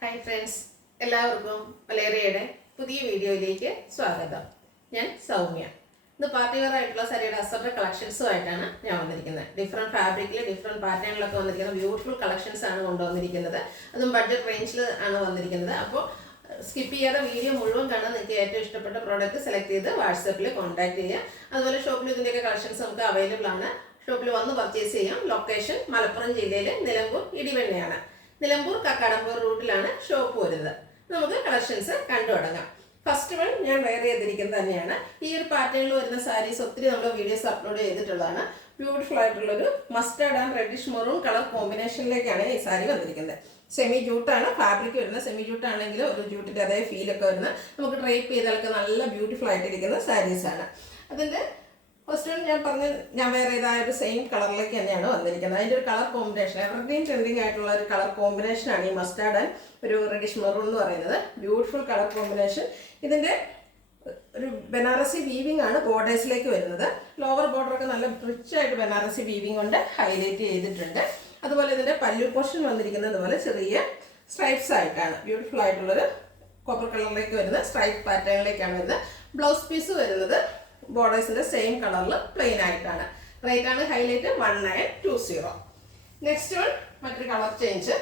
Hi friends, എല്ലാവർക്കും വലേറിയയുടെ പുതിയ വീഡിയോയിലേക്ക് സ്വാഗതം. ഞാൻ സൗമ്യ. ഇന്ന് പാർട്ടി വെയർ ആയിട്ടുള്ള സാരിയുടെ അസറിന്റെ കളക്ഷൻസുമായിട്ടാണ് ഞാൻ വന്നിരിക്കുന്നത്. ഡിഫറെൻറ്റ് ഫാബ്രിക്കിൽ ഡിഫറെൻറ്റ് പാറ്റേണിലൊക്കെ വന്നിരിക്കുന്ന ബ്യൂട്ടിഫുൾ കളക്ഷൻസ് ആണ് കൊണ്ടുവന്നിരിക്കുന്നത്. അതും ബഡ്ജറ്റ് റേഞ്ചിൽ ആണ് വന്നിരിക്കുന്നത്. അപ്പോൾ സ്കിപ്പ് ചെയ്യാതെ വീഡിയോ മുഴുവൻ കാണാൻ നിങ്ങൾക്ക് ഏറ്റവും ഇഷ്ടപ്പെട്ട പ്രോഡക്റ്റ് സെലക്ട് ചെയ്ത് വാട്സാപ്പിൽ കോൺടാക്ട് ചെയ്യുക. അതുപോലെ ഷോപ്പിൽ ഇതിൻ്റെയൊക്കെ കളക്ഷൻസ് നമുക്ക് അവൈലബിൾ ആണ്. ഷോപ്പിൽ വന്ന് പർച്ചേസ് ചെയ്യാം. ലൊക്കേഷൻ മലപ്പുറം ജില്ലയിലെ നിലമ്പൂർ ഇടിവെണ്ണയാണ്. നിലമ്പൂർ കക്കാടമ്പൂർ റൂട്ടിലാണ് ഷോപ്പ് വരുന്നത്. നമുക്ക് കളക്ഷൻസ് കണ്ടു തുടങ്ങാം. ഫസ്റ്റ് വൺ ഞാൻ വെയർ ചെയ്തിരിക്കുന്നത് തന്നെയാണ്. ഈ ഒരു പാറ്റേണിൽ വരുന്ന സാരീസ് ഒത്തിരി നമ്മൾ വീഡിയോസ് അപ്ലോഡ് ചെയ്തിട്ടുള്ളതാണ്. ബ്യൂട്ടിഫുൾ ആയിട്ടുള്ളൊരു mustard and reddish maroon colour കോമ്പിനേഷനിലേക്കാണ് ഈ സാരി വന്നിരിക്കുന്നത്. സെമി ജൂട്ടാണ് ഫാബ്രിക് വരുന്നത്. സെമി ജൂട്ടാണെങ്കിൽ ഒരു ജൂട്ടിൻ്റെ അതേ ഫീലൊക്കെ വരുന്നത്. നമുക്ക് ഡ്രൈപ്പ് ചെയ്താലൊക്കെ നല്ല ബ്യൂട്ടിഫുൾ ആയിട്ടിരിക്കുന്ന സാരീസാണ്. അതിൻ്റെ ഫസ്റ്റ് വൺ ഞാൻ വേറെ ചെയ്ത ഒരു സെയിം കളറിലേക്ക് തന്നെയാണ് വന്നിരിക്കുന്നത്. അതിൻ്റെ ഒരു കളർ കോമ്പിനേഷൻ എവർഗ്രീൻ ട്രെൻഡിങ് ആയിട്ടുള്ള ഒരു കളർ കോമ്പിനേഷനാണ് ഈ മസ്റ്റാർഡ് ആൻഡ് ഒരു റെഡിഷ് മെറൂൺ എന്ന് പറയുന്നത്. Beautiful colour combination. ഇതിൻ്റെ ഒരു ബനാറസി വീവിംഗ് ആണ് ബോർഡേഴ്സിലേക്ക് വരുന്നത്. ലോവർ ബോർഡറൊക്കെ നല്ല റിച്ച് ആയിട്ട് ബനാറസി വീവിംഗ് കൊണ്ട് ഹൈലൈറ്റ് ചെയ്തിട്ടുണ്ട്. അതുപോലെ ഇതിൻ്റെ പല്ലു പോർഷൻ വന്നിരിക്കുന്നത് അതുപോലെ ചെറിയ സ്ട്രൈപ്സ് ആയിട്ടാണ്. ബ്യൂട്ടിഫുൾ ആയിട്ടുള്ളൊരു കോപ്പർ കളറിലേക്ക് വരുന്ന സ്ട്രൈപ്പ് പാറ്റേണിലേക്കാണ് വരുന്നത്. ബ്ലൗസ് പീസ് വരുന്നത് ബോർഡേഴ്സിൻ്റെ സെയിം കളറിൽ പ്ലെയിൻ ആയിട്ടാണ്. റേറ്റ് ആണ് ഹൈലൈറ്റ് 1920. നെക്സ്റ്റ് വൺ മറ്റൊരു colour change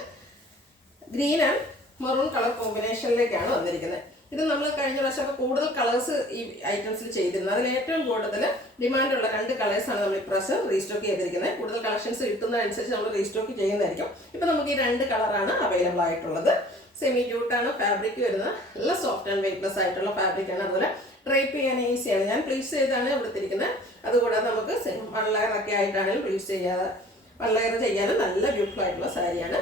green and maroon colour കോമ്പിനേഷനിലേക്കാണ് വന്നിരിക്കുന്നത്. ഇത് നമ്മൾ കഴിഞ്ഞ പ്രാവശ്യമൊക്കെ കൂടുതൽ കളേഴ്സ് ഈ ഐറ്റംസിൽ ചെയ്തിരുന്നത്. അതിൽ ഏറ്റവും കൂടുതൽ ഡിമാൻഡുള്ള 2 കളേഴ്സാണ് നമ്മൾ ഇപ്രാവശ്യം റീസ്റ്റോക്ക് ചെയ്തിരിക്കുന്നത്. കൂടുതൽ കളക്ഷൻസ് കിട്ടുന്നതനുസരിച്ച് നമ്മൾ റീസ്റ്റോക്ക് ചെയ്യുന്നതായിരിക്കും. ഇപ്പം നമുക്ക് ഈ 2 കളറാണ് അവൈലബിൾ ആയിട്ടുള്ളത്. സെമി ജൂട്ടാണ് ഫാബ്രിക് വരുന്നത്. നല്ല സോഫ്റ്റ് ആൻഡ് വെയ്റ്റ്ലെസ് ആയിട്ടുള്ള ഫാബ്രിക്കാണ്. അതുപോലെ ഡ്രൈപ്പ് ചെയ്യാൻ ഈസിയാണ്. ഞാൻ പ്ലീസ് ചെയ്താണ് എടുത്തിരിക്കുന്നത്. അതുകൂടാതെ നമുക്ക് 1 ലെയർ ഒക്കെ ആയിട്ടാണെങ്കിലും പ്ലീസ് ചെയ്യാതെ 1 ലെയർ ചെയ്യാനും നല്ല ബ്യൂട്ടിഫുൾ ആയിട്ടുള്ള സാരിയാണ്.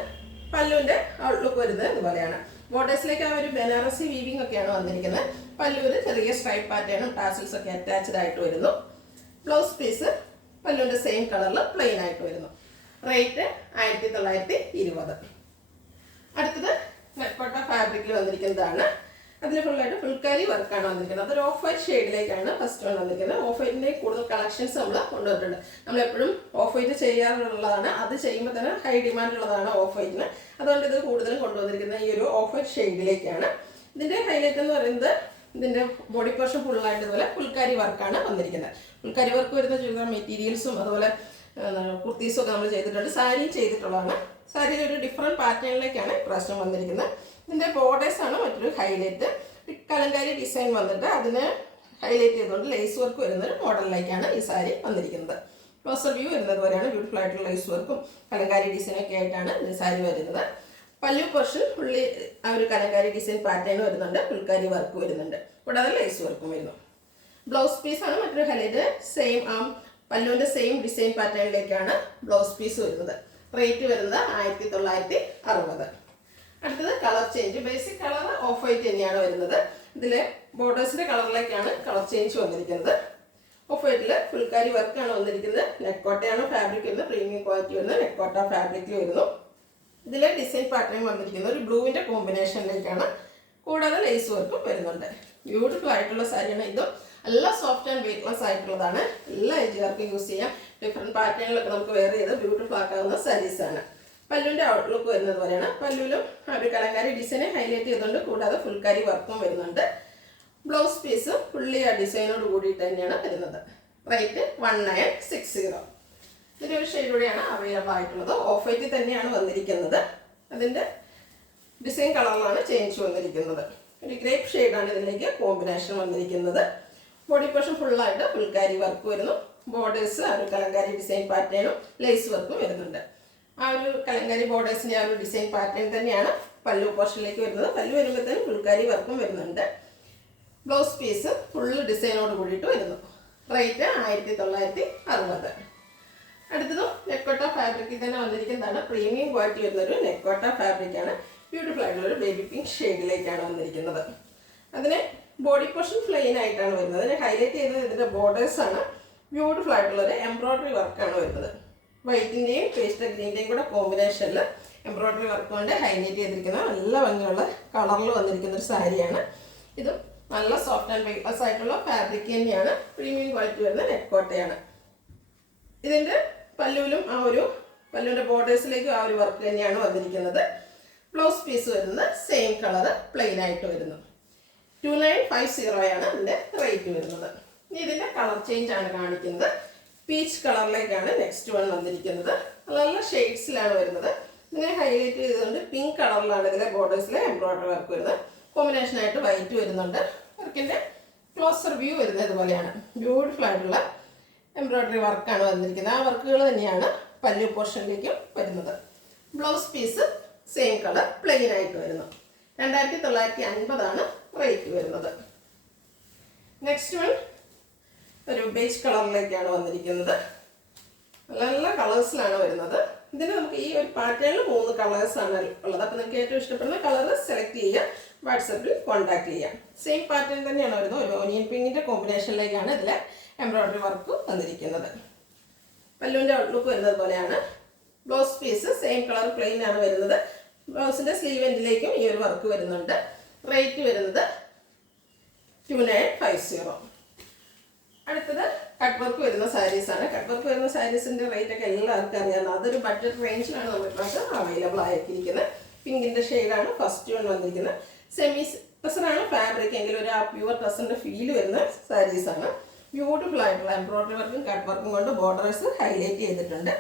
പല്ലുവിൻ്റെ ഔട്ട്ലുക്ക് വരുന്നത് ഇതുപോലെയാണ്. ബോർഡേഴ്സിലേക്ക് ആ ഒരു ബനാറസി വീവിംഗ് ഒക്കെയാണ് വന്നിരിക്കുന്നത്. പല്ലുവിൽ ചെറിയ സ്ട്രൈപ്പ് പാറ്റേണും ടാസിൽസ് ഒക്കെ അറ്റാച്ച്ഡ് ആയിട്ട് വരുന്നു. ബ്ലൗസ് പീസ് പല്ലുവിൻ്റെ സെയിം കളറിൽ പ്ലെയിൻ ആയിട്ട് വരുന്നു. റേറ്റ് 1920. അടുത്തത് നെക്കോട്ട ഫാബ്രിക്കിൽ വന്നിരിക്കുന്നതാണ്. അതിൽ ഫുള്ളായിട്ട് ഫുൾക്കാരി വർക്കാണ് വന്നിരിക്കുന്നത്. അതൊരു ഓഫ് വൈറ്റ് ഷെയ്ഡിലേക്കാണ് ഫസ്റ്റ് വൺ വന്നിരിക്കുന്നത്. ഓഫ് വൈറ്റിൻ്റെ കൂടുതൽ കളക്ഷൻസ് നമ്മൾ കൊണ്ടുവന്നിട്ടുണ്ട്. നമ്മളെപ്പോഴും ഓഫ് വൈറ്റ് ചെയ്യാറുള്ളതാണ്. അത് ചെയ്യുമ്പോൾ തന്നെ ഹൈ ഡിമാൻഡ് ഉള്ളതാണ് ഓഫ് വൈറ്റിന്. അതുകൊണ്ട് ഇത് കൂടുതലും കൊണ്ടുവന്നിരിക്കുന്നത് ഈ ഒരു ഓഫ് വൈറ്റ് ഷെയ്ഡിലേക്കാണ്. ഇതിൻ്റെ ഹൈലൈറ്റ് എന്ന് പറയുന്നത് ഇതിൻ്റെ ബോഡി പോർഷൻ ഫുള്ളായിട്ട് ഇതുപോലെ ഫുൾക്കാരി വർക്കാണ് വന്നിരിക്കുന്നത്. ഫുൾക്കാരി വർക്ക് വരുന്ന ചുരിദാർ മെറ്റീരിയൽസും അതുപോലെ കുർത്തീസും ഒക്കെ നമ്മൾ ചെയ്തിട്ടുണ്ട്. സാരിയും ചെയ്തിട്ടുള്ളതാണ്. സാരിയിൽ ഒരു ഡിഫറെൻറ്റ് പാറ്റേണിലേക്കാണ് ഇപ്രാവശ്യം വന്നിരിക്കുന്നത്. ഇതിൻ്റെ ബോർഡേഴ്സാണ് മറ്റൊരു ഹൈലൈറ്റ്. കലങ്കാരി ഡിസൈൻ വന്നിട്ട് അതിന് ഹൈലൈറ്റ് ചെയ്തുകൊണ്ട് ലേസ് വർക്ക് വരുന്നൊരു മോഡലിലേക്കാണ് ഈ സാരി വന്നിരിക്കുന്നത്. ക്ലോസർ വ്യൂ വരുന്നത് പോലെയാണ്. ബ്യൂട്ടിഫുൾ ആയിട്ടുള്ള ലേസ് വർക്കും കലങ്കാരി ഡിസൈനൊക്കെ ആയിട്ടാണ് ഈ സാരി വരുന്നത്. പല്ലു പോർഷൻ ഫുള്ളി ആ ഒരു കലങ്കാരി ഡിസൈൻ പാറ്റേൺ വരുന്നുണ്ട്. ഫുൾക്കാരി വർക്ക് വരുന്നുണ്ട്. കൂടാതെ ലേസ് വർക്കും വരുന്നു. ബ്ലൗസ് പീസാണ് മറ്റൊരു ഹൈലൈറ്റ്. സെയിം പല്ലുവിൻ്റെ സെയിം ഡിസൈൻ പാറ്റേണിലേക്കാണ് ബ്ലൗസ് പീസ് വരുന്നത്. റേറ്റ് വരുന്നത് 1960. അടുത്തത് colour change. Basic colour off white തന്നെയാണ് വരുന്നത്. ഇതിൽ ബോർഡേഴ്സിൻ്റെ കളറിലേക്കാണ് കളർ ചേഞ്ച് വന്നിരിക്കുന്നത്. ഓഫ് വൈറ്റിൽ ഫുൾക്കാരി വർക്കാണ് വന്നിരിക്കുന്നത്. നെക്കോട്ടയാണ് ഫാബ്രിക് വരുന്നത്. പ്രീമിയം ക്വാളിറ്റി വരുന്നത് നെക്കോട്ട ഫാബ്രിക്കിൽ വരുന്നു. ഇതിലെ ഡിസൈൻ പാറ്റേൺ വന്നിരിക്കുന്നത് ഒരു ബ്ലൂവിൻ്റെ കോമ്പിനേഷനിലേക്കാണ്. കൂടാതെ ലേസ് വർക്കും വരുന്നുണ്ട്. ബ്യൂട്ടിഫുൾ ആയിട്ടുള്ള സാരിയാണ്. ഇതും നല്ല സോഫ്റ്റ് ആൻഡ് വെയ്റ്റ്ലെസ് ആയിട്ടുള്ളതാണ്. എല്ലാ ഏജുകാർക്കും യൂസ് ചെയ്യാം. ഡിഫറെൻറ്റ് പാറ്റേണിലൊക്കെ നമുക്ക് വെയർ ചെയ്ത് ബ്യൂട്ടിഫുൾ ആക്കാവുന്ന സാരീസാണ്. പല്ലുവിൻ്റെ ഔട്ട്ലുക്ക് വരുന്നത് പോലെയാണ്. പല്ലുവിലും ഒരു കലങ്കാരി ഡിസൈനെ ഹൈലൈറ്റ് ചെയ്തുകൊണ്ട് കൂടാതെ ഫുൾക്കാരി വർക്കും വരുന്നുണ്ട്. ബ്ലൗസ് പീസ് ഫുള്ളി ആ ഡിസൈനോട് കൂടിയിട്ട് തന്നെയാണ് വരുന്നത്. റേറ്റ് 1960. ഇതിൻ്റെ ഒരു ഷെയ്ഡൂടെയാണ് അവൈലബിൾ ആയിട്ടുള്ളത്. ഓഫ് വൈറ്റ് തന്നെയാണ് വന്നിരിക്കുന്നത്. അതിൻ്റെ ഡിസൈൻ കളറിലാണ് ചേഞ്ച് വന്നിരിക്കുന്നത്. ഒരു ഗ്രേപ്പ് ഷെയ്ഡാണ് ഇതിലേക്ക് കോമ്പിനേഷൻ വന്നിരിക്കുന്നത്. ബോഡി പോർഷൻ ഫുള്ളായിട്ട് ഫുൾക്കാരി വർക്ക് വരുന്നു. ബോർഡേഴ്സ് ആ ഒരു കലങ്കാരി ഡിസൈൻ പാറ്റേണും ലേസ് വർക്കും വരുന്നുണ്ട്. ആ ഒരു കലങ്കാരി ബോർഡേഴ്സിൻ്റെ ആ ഒരു ഡിസൈൻ പാറ്റേൺ തന്നെയാണ് പല്ലു പോർഷനിലേക്ക് വരുന്നത്. പല്ലു വരുമ്പോഴത്തേനും ഫുൾക്കാരി വർക്കും വരുന്നുണ്ട്. ബ്ലൗസ് പീസ് ഫുള്ള് ഡിസൈനോട് കൂടിയിട്ട് വരുന്നു. റേറ്റ് 1960. അടുത്തതും നെക്കോട്ട ഫാബ്രിക്കിൽ തന്നെ വന്നിരിക്കുന്നതാണ്. പ്രീമിയം ക്വാളിറ്റി വരുന്നൊരു നെക്കോട്ട ഫാബ്രിക്കാണ്. ബ്യൂട്ടിഫുൾ ആയിട്ടുള്ളൊരു ബേബി പിങ്ക് ഷെയ്ഡിലേക്കാണ് വന്നിരിക്കുന്നത്. അതിന് ബോഡി പോർഷൻ പ്ലെയിൻ ആയിട്ടാണ് വരുന്നത്. അതിന് ഹൈലൈറ്റ് ചെയ്യുന്നത് ഇതിൻ്റെ ബോർഡേഴ്സാണ്. ബ്യൂട്ടിഫുൾ ആയിട്ടുള്ളൊരു എംബ്രോയ്ഡറി വർക്കാണ് വരുന്നത്. വൈറ്റിൻ്റെയും പേസ്റ്റൽ ഗ്രീൻ്റെയും കൂടെ കോമ്പിനേഷനിൽ എംബ്രോയ്ഡറി വർക്ക് കൊണ്ട് ഹൈലൈറ്റ് ചെയ്തിരിക്കുന്ന നല്ല ഭംഗിയുള്ള കളറിൽ വന്നിരിക്കുന്ന ഒരു സാരിയാണ്. ഇതും നല്ല സോഫ്റ്റ് ആൻഡ് വെയ്റ്റ്ലെസ് ആയിട്ടുള്ള ഫാബ്രിക് തന്നെയാണ്. പ്രീമിയം ക്വാളിറ്റി വരുന്ന നെക്കോട്ടയാണ്. ഇതിൻ്റെ പല്ലുവിലും പല്ലുവിൻ്റെ ബോർഡേഴ്സിലേക്കും ആ ഒരു വർക്ക് തന്നെയാണ് വന്നിരിക്കുന്നത്. ബ്ലൗസ് പീസ് വരുന്നത് കളർ പ്ലെയിൻ ആയിട്ട് വരുന്നു. 2950 ആണ് ഇതിൻ്റെ റേറ്റ് വരുന്നത്. ഇനി ഇതിൻ്റെ കളർ ചേഞ്ച് ആണ് കാണിക്കുന്നത്. പീച്ച് കളറിലേക്കാണ് നെക്സ്റ്റ് വൺ വന്നിരിക്കുന്നത്. നല്ല ഷെയ്ഡ്സിലാണ് വരുന്നത്. ഇതിനെ ഹൈലൈറ്റ് ചെയ്തുകൊണ്ട് പിങ്ക് കളറിലാണ് ഇതിലെ ബോർഡേഴ്സിലെ എംബ്രോയ്ഡറി വർക്ക് വരുന്നത്. കോമ്പിനേഷനായിട്ട് വൈറ്റ് വരുന്നുണ്ട്. വർക്കിൻ്റെ ക്ലോസർ വ്യൂ വരുന്നത് ഇതുപോലെയാണ്. ബ്യൂട്ടിഫുൾ ആയിട്ടുള്ള എംബ്രോയ്ഡറി വർക്കാണ് വന്നിരിക്കുന്നത്. ആ വർക്കുകൾ തന്നെയാണ് പല്ലു പോർഷനിലേക്കും വരുന്നത്. Blouse piece same colour plain ആയിട്ട് വരുന്നു. 2950 റേറ്റ് വരുന്നത്. നെക്സ്റ്റ് വൺ ഒരു ബേജ് കളറിലേക്കാണ് വന്നിരിക്കുന്നത്. നല്ല കളേഴ്സിലാണ് വരുന്നത്. ഇതിന് നമുക്ക് ഈ ഒരു പാറ്റേണിൽ 3 കളേഴ്സാണ് ഉള്ളത്. അപ്പോൾ നിങ്ങൾക്ക് ഏറ്റവും ഇഷ്ടപ്പെടുന്ന കളർ സെലക്ട് ചെയ്യുക, വാട്സപ്പിൽ കോൺടാക്ട് ചെയ്യാം. സെയിം പാറ്റേൺ തന്നെയാണ് വരുന്നത്. ഒരു ഓനിയൻ പിങ്കിൻ്റെ കോമ്പിനേഷനിലേക്കാണ് ഇതിലെ എംബ്രോയ്ഡറി വർക്ക് വന്നിരിക്കുന്നത്. പല്ലുവിൻ്റെ ഔട്ട്ലുക്ക് വരുന്നത് പോലെയാണ്. Blouse piece same colour plain ആണ് വരുന്നത്. ബ്ലൗസിൻ്റെ സ്ലീവ് എൻഡിലേക്കും ഈ ഒരു വർക്ക് വരുന്നുണ്ട്. റേറ്റ് വരുന്നത് 2950. അടുത്തത് കട്ട് വർക്ക് വരുന്ന സാരീസാണ്. കട്ട് വർക്ക് വരുന്ന സാരീസിൻ്റെ റേറ്റൊക്കെ എല്ലാവർക്കും അറിയാവുന്ന അതൊരു ബഡ്ജറ്റ് റേഞ്ചിലാണ് നമുക്ക് അവൈലബിൾ ആയിരിക്കുന്നത്. പിങ്കിൻ്റെ ഷെയ്ഡാണ് ഫസ്റ്റ് വൺ വന്നിരിക്കുന്നത്. സെമി ടെസറാണ് ഫാബ്രിക് എങ്കിലും ഒരു പ്യുവർ ടെസറിൻ്റെ ഫീൽ വരുന്ന സാരീസാണ്. ബ്യൂട്ടിഫുൾ ആയിട്ടുള്ള എംബ്രോയ്ഡറി വർക്കും കട്ട് വർക്കും കൊണ്ട് ബോർഡേഴ്സ് ഹൈലൈറ്റ് ചെയ്തിട്ടുണ്ട്.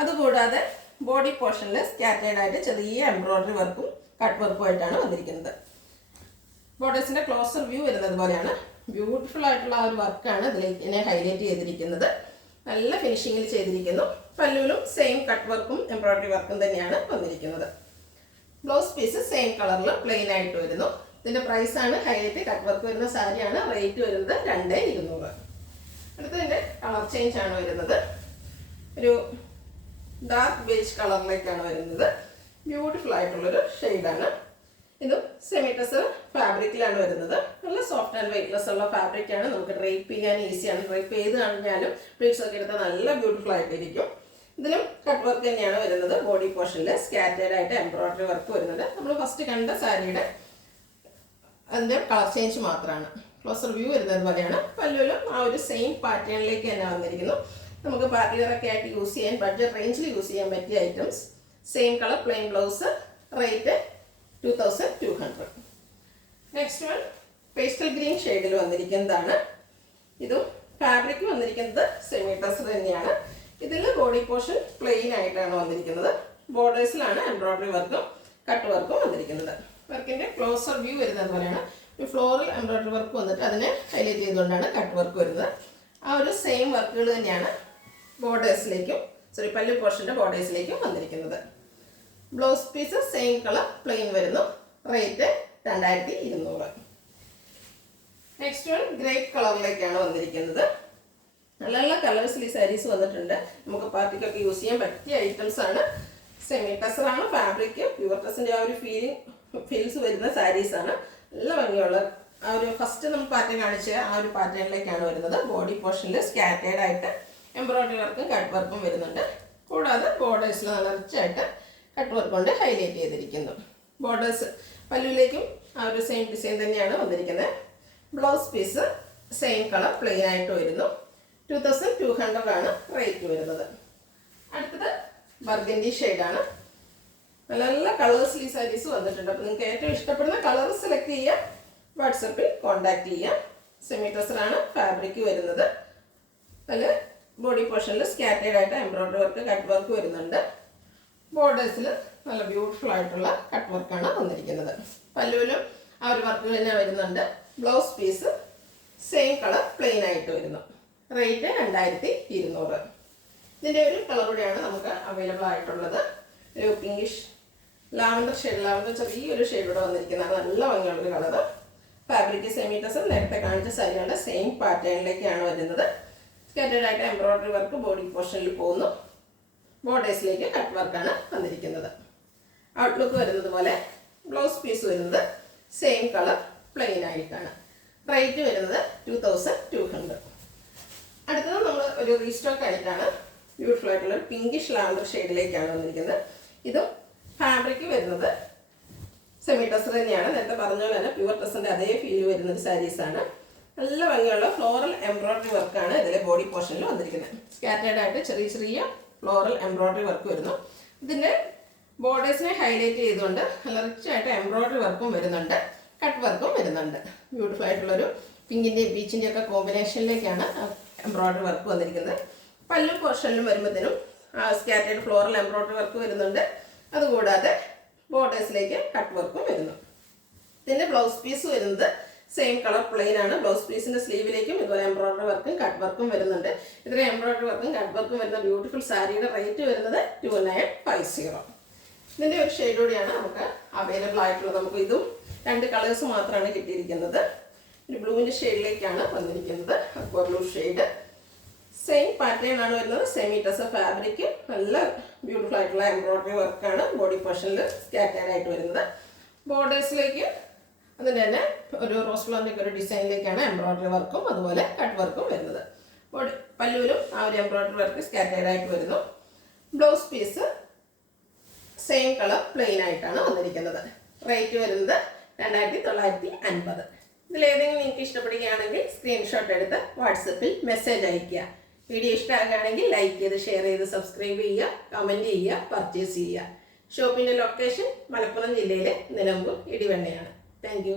അതുകൂടാതെ ബോഡി പോർഷനിൽ സ്കാറ്റേഡ് ആയിട്ട് ചെറിയ എംബ്രോയ്ഡറി വർക്കും കട്ട് വർക്കുമായിട്ടാണ് വന്നിരിക്കുന്നത്. ബോർഡേഴ്സിൻ്റെ ക്ലോസർ വ്യൂ വരുന്നത് പോലെയാണ്. ബ്യൂട്ടിഫുൾ ആയിട്ടുള്ള ആ ഒരു വർക്കാണ് ഇതിനെ ഹൈലൈറ്റ് ചെയ്തിരിക്കുന്നത്. നല്ല ഫിനിഷിങ്ങിൽ ചെയ്തിരിക്കുന്നു. പല്ലുവിലും സെയിം കട്ട് വർക്കും എംബ്രോയ്ഡറി വർക്കും തന്നെയാണ് വന്നിരിക്കുന്നത്. ബ്ലൗസ് പീസ് സെയിം കളറിൽ പ്ലെയിൻ ആയിട്ട് വരുന്നു. ഇതിൻ്റെ പ്രൈസാണ് ഹൈലൈറ്റ് കട്ട് വർക്ക് വരുന്ന സാരിയാണ്. റേറ്റ് വരുന്നത് 2200. അടുത്തതിൻ്റെ കളർ ചേഞ്ച് ആണ് വരുന്നത്. ഒരു ഡാർക്ക് ബേജ് കളറിലേക്കാണ് വരുന്നത്. ബ്യൂട്ടിഫുൾ ആയിട്ടുള്ളൊരു ഷെയ്ഡാണ്. ഇതും സെമി ടെസർ ഫാബ്രിക്കിലാണ് വരുന്നത്. നല്ല സോഫ്റ്റ് ആൻഡ് വെയ്റ്റ്ലെസ് ഉള്ള ഫാബ്രിക്കാണ്. നമുക്ക് ഡ്രൈപ്പ് ചെയ്യാൻ ഈസിയാണ്. ഡ്രൈപ്പ് ചെയ്ത് കഴിഞ്ഞാലും പ്ലീറ്റ്സ് ഒക്കെ എടുത്താൽ നല്ല ബ്യൂട്ടിഫുൾ ആയിട്ടിരിക്കും. ഇതിലും കട്ട് വർക്ക് തന്നെയാണ് വരുന്നത്. ബോഡി പോർഷനിൽ സ്കാറ്റേഡ് ആയിട്ട് എംബ്രോയ്ഡറി വർക്ക് വരുന്നത്. നമ്മൾ ഫസ്റ്റ് കണ്ട സാരിയുടെ അതിൻ്റെ കളർ ചേഞ്ച് മാത്രമാണ്. ക്ലോസർ വ്യൂ വരുന്നത് പോലെയാണ്. പല്ലുവിലും ആ ഒരു സെയിം പാറ്റേണിലേക്ക് തന്നെ വന്നിരിക്കുന്നു. നമുക്ക് പാർട്ടി വെയറൊക്കെ ആയിട്ട് യൂസ് ചെയ്യാൻ ബഡ്ജറ്റ് റേഞ്ചിൽ യൂസ് ചെയ്യാൻ പറ്റിയ items. Same colour plain blouse. Rate 2200. Next one pastel green ഷെയ്ഡിൽ വന്നിരിക്കുന്നതാണ്. ഇതും ഫാബ്രിക് വന്നിരിക്കുന്നത് സെമി ടെസർ തന്നെയാണ്. ഇതിൽ ബോഡി പോർഷൻ പ്ലെയിൻ ആയിട്ടാണ് വന്നിരിക്കുന്നത്. ബോർഡേഴ്സിലാണ് എംബ്രോയ്ഡറി വർക്കും കട്ട് വർക്കും വന്നിരിക്കുന്നത്. വർക്കിൻ്റെ ക്ലോസർ വ്യൂ വരുന്നത് പോലെയാണ്. ഒരു ഫ്ലോറൽ എംബ്രോയ്ഡറി വർക്ക് വന്നിട്ട് അതിനെ ഹൈലൈറ്റ് ചെയ്തുകൊണ്ടാണ് കട്ട് വർക്ക് വരുന്നത്. ആ ഒരു സെയിം വർക്കുകൾ തന്നെയാണ് പല്ലു പോർഷൻ്റെ ബോർഡേഴ്സിലേക്കും വന്നിരിക്കുന്നത്. Blouse piece same colour plain വരുന്നു. റേറ്റ് 2200. നെക്സ്റ്റ് വൺ ഗ്രേപ്പ് കളറിലേക്കാണ് വന്നിരിക്കുന്നത്. നല്ല നല്ല കളേഴ്സിൽ ഈ സാരീസ് വന്നിട്ടുണ്ട്. നമുക്ക് പാർട്ടിക്കൊക്കെ യൂസ് ചെയ്യാൻ പറ്റിയ ഐറ്റംസ് ആണ്. സെമി ടെസറാണ് ഫാബ്രിക്. പ്യുവർ ടെസിൻ്റെ ആ ഒരു ഫീൽസ് വരുന്ന സാരീസാണ്. നല്ല ഭംഗിയുള്ള ആ ഒരു ഫസ്റ്റ് നമ്മൾ പാറ്റേൺ കാണിച്ച ആ ഒരു പാറ്റേണിലേക്കാണ് വരുന്നത്. ബോഡി പോർഷനിൽ സ്കാറ്റേഡ് ആയിട്ട് എംബ്രോയ്ഡറി വർക്കും കട്ട് വർക്കും വരുന്നുണ്ട്. കൂടാതെ ബോർഡേഴ്സിൽ നല്ല റിച്ചായിട്ട് കട്ട് വർക്ക് കൊണ്ട് ഹൈലൈറ്റ് ചെയ്തിരിക്കുന്നു. ബോർഡേഴ്സ് പല്ലുവിലേക്കും ആ ഒരു സെയിം ഡിസൈൻ തന്നെയാണ് വന്നിരിക്കുന്നത്. Blouse piece same colour plain ആയിട്ട് വരുന്നു. 2200 റേറ്റ് വരുന്നത്. അടുത്തത് ബർഗൻഡി ഷെയ്ഡാണ്. നല്ല നല്ല കളേഴ്സിൽ ഈ സാരീസ് വന്നിട്ടുണ്ട്. അപ്പോൾ നിങ്ങൾക്ക് ഏറ്റവും ഇഷ്ടപ്പെടുന്ന കളർ സെലക്ട് ചെയ്യുക, വാട്സപ്പിൽ കോൺടാക്ട് ചെയ്യുക. സെമി ടെസറാണ് ഫാബ്രിക് വരുന്നത്. അതിൽ ബോഡി പോർഷനിൽ സ്കാറ്റേഡ് ആയിട്ട് എംബ്രോയ്ഡറി വർക്ക് കട്ട് വർക്ക് വരുന്നുണ്ട്. ബോർഡേഴ്സിൽ നല്ല ബ്യൂട്ടിഫുൾ ആയിട്ടുള്ള കട്ട് വർക്കാണ് വന്നിരിക്കുന്നത്. പല്ലുവിലും ആ ഒരു വർക്കുകൾ തന്നെ വരുന്നുണ്ട്. Blouse piece same colour plain ആയിട്ട് വരുന്നു. റേറ്റ് 2200. ഇതിൻ്റെ ഒരു കളർ കൂടിയാണ് നമുക്ക് അവൈലബിൾ ആയിട്ടുള്ളത്. ഒരു പിങ്കിഷ് ലാവൻഡർ ഷെയ്ഡ്, ലാവൻഡർ ചെറിയൊരു ഷെയ്ഡോടെ വന്നിരിക്കുന്നതാണ്. നല്ല ഭംഗിയുള്ളൊരു കളർ. ഫാബ്രിക് സെമി ടെസർ നേരത്തെ കാണിച്ച സാരികളുടെ സെയിം പാറ്റേണിലേക്കാണ് വരുന്നത്. സ്കാറ്റേഡ് ആയിട്ട് എംബ്രോയ്ഡറി വർക്ക് ബോഡി പോർഷനിൽ പോകുന്നു. ബോർഡേഴ്സിലേക്ക് കട്ട് വർക്കാണ് വന്നിരിക്കുന്നത്. ഔട്ട്ലുക്ക് വരുന്നത് പോലെ. ബ്ലൗസ് പീസ് വരുന്നത് സെയിം കളർ പ്ലെയിൻ ആയിട്ടാണ്. റേറ്റ് വരുന്നത് 2200. അടുത്തത് നമ്മൾ ഒരു റീസ്റ്റോക്ക് ആയിട്ടാണ്. ബ്യൂട്ടിഫുൾ ആയിട്ടുള്ള പിങ്കിഷ് ലാവൻഡർ ഷെയ്ഡിലേക്കാണ് വന്നിരിക്കുന്നത്. ഇതും ഫാബ്രിക് വരുന്നത് സെമി ടെസർ തന്നെയാണ്. നേരത്തെ പറഞ്ഞ പോലെ തന്നെ പ്യുവർ ടെസറിൻ്റെ അതേ ഫീൽ വരുന്നൊരു സാരീസാണ്. നല്ല ഭംഗിയുള്ള ഫ്ലോറൽ എംബ്രോയ്ഡറി വർക്കാണ് ഇതിലെ ബോഡി പോർഷനിൽ വന്നിരിക്കുന്നത്. സ്കാറ്റേഡ് ആയിട്ട് ചെറിയ ചെറിയ ഫ്ലോറൽ എംബ്രോയ്ഡറി വർക്ക് വരുന്നു. ഇതിൻ്റെ ബോർഡേഴ്സിനെ ഹൈലൈറ്റ് ചെയ്തുകൊണ്ട് നല്ല റിച്ച് ആയിട്ട് എംബ്രോയ്ഡറി വർക്കും വരുന്നുണ്ട്, കട്ട് വർക്കും വരുന്നുണ്ട്. ബ്യൂട്ടിഫുൾ ആയിട്ടുള്ളൊരു പിങ്കിൻ്റെയും പീച്ചിൻ്റെയും ഒക്കെ കോമ്പിനേഷനിലേക്കാണ് എംബ്രോയ്ഡറി വർക്ക് വന്നിരിക്കുന്നത്. പല്ലു പോർഷനിലും വരുമ്പോഴത്തേനും സ്കാറ്റേഡ് ഫ്ലോറൽ എംബ്രോയ്ഡറി വർക്ക് വരുന്നുണ്ട്. അതുകൂടാതെ ബോർഡേഴ്സിലേക്ക് കട്ട് വർക്കും വരുന്നു. ഇതിൻ്റെ ബ്ലൗസ് പീസ് വരുന്നത് സെയിം കളർ പ്ലെയിൻ ആണ്. ബ്ലൗസ് പീസിൻ്റെ സ്ലീവിലേക്കും ഇതുപോലെ എംബ്രോയ്ഡറി വർക്കും കട്ട് വർക്കും വരുന്നുണ്ട്. ഇത്രയും എംബ്രോയ്ഡറി വർക്കും കട്ട് വർക്കും വരുന്ന ബ്യൂട്ടിഫുൾ സാരിയുടെ റേറ്റ് വരുന്നത് 2950. ഇതിൻ്റെ ഒരു ഷെയ്ഡ് കൂടിയാണ് നമുക്ക് അവൈലബിൾ ആയിട്ടുള്ളത്. നമുക്ക് ഇതും 2 കളേഴ്സ് മാത്രമാണ് കിട്ടിയിരിക്കുന്നത്. ഒരു ബ്ലൂവിൻ്റെ ഷെയ്ഡിലേക്കാണ് വന്നിരിക്കുന്നത്, aqua blue shade. Same pattern ആണ് വരുന്നത്, സെമി ടസർ ഫാബ്രിക്. നല്ല ബ്യൂട്ടിഫുൾ ആയിട്ടുള്ള എംബ്രോയ്ഡറി വർക്കാണ് ബോഡി പോർഷനിൽ സ്കാറ്റേഡ് ആയിട്ട് വരുന്നത്. ബോർഡേഴ്സിലേക്ക് അതിൻ്റെ തന്നെ ഒരു റോസ് ഫ്ലവറിൻ്റെ ഒരു ഡിസൈനിലേക്കാണ് എംബ്രോയ്ഡറി വർക്കും അതുപോലെ കട്ട് വർക്കും വരുന്നത്. ബോഡി പല്ലുവിലും ആ ഒരു എംബ്രോയ്ഡറി വർക്ക് സ്കാറ്റേഡ് ആയിട്ട് വരുന്നു. Blouse piece same colour plain ആയിട്ടാണ് വന്നിരിക്കുന്നത്. റേറ്റ് വരുന്നത് 2950. ഇതിലേതെങ്കിലും നിങ്ങൾക്ക് ഇഷ്ടപ്പെടുകയാണെങ്കിൽ സ്ക്രീൻഷോട്ട് എടുത്ത് വാട്സപ്പിൽ മെസ്സേജ് അയയ്ക്കുക. വീഡിയോ ഇഷ്ടമാകുകയാണെങ്കിൽ ലൈക്ക് ചെയ്ത് ഷെയർ ചെയ്ത് സബ്സ്ക്രൈബ് ചെയ്യുക, കമൻറ്റ് ചെയ്യുക, പർച്ചേസ് ചെയ്യുക. ഷോപ്പിൻ്റെ ലൊക്കേഷൻ മലപ്പുറം ജില്ലയിലെ നിലമ്പൂർ ഇടിവണ്ണയാണ്. Thank you.